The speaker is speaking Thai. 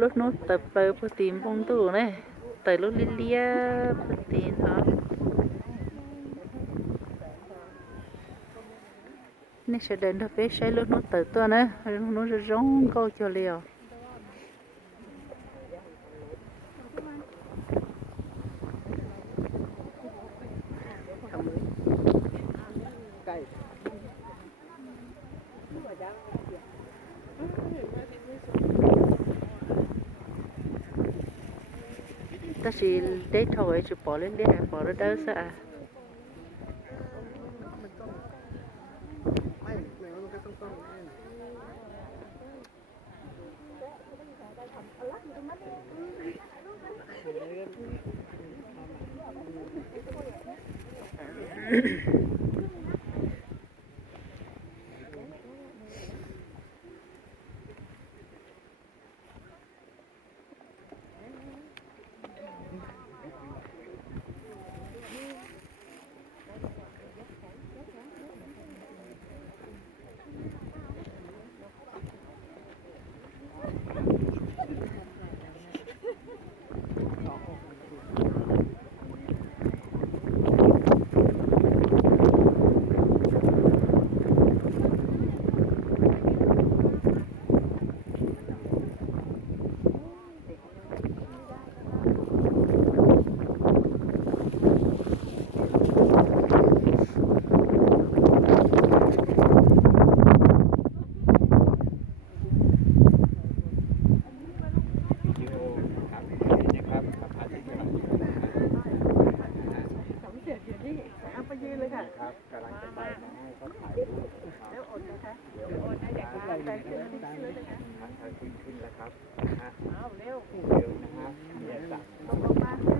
รถนู้นแต่เปิดปตีมปงตู้เนี่ยแต่รถเลี้ยปตีนเขานี่จะเดินทับไปใช้รถนู้นแต่ตัวนะรถนู้นจะร้องก็จะเลี้ยวแต่สิได้ถอยจะปล่อยเล่นได้ปล่อยได้เด้อซะครับกำลังจะไปนะให้เขาถ่ายรูปแล้วอดนะคะเดี๋ยวอดนะอย่างไรใจขึ้นขึ้นแล้วครับนะฮะเร็วนะฮะเนี่ยสั่งเขา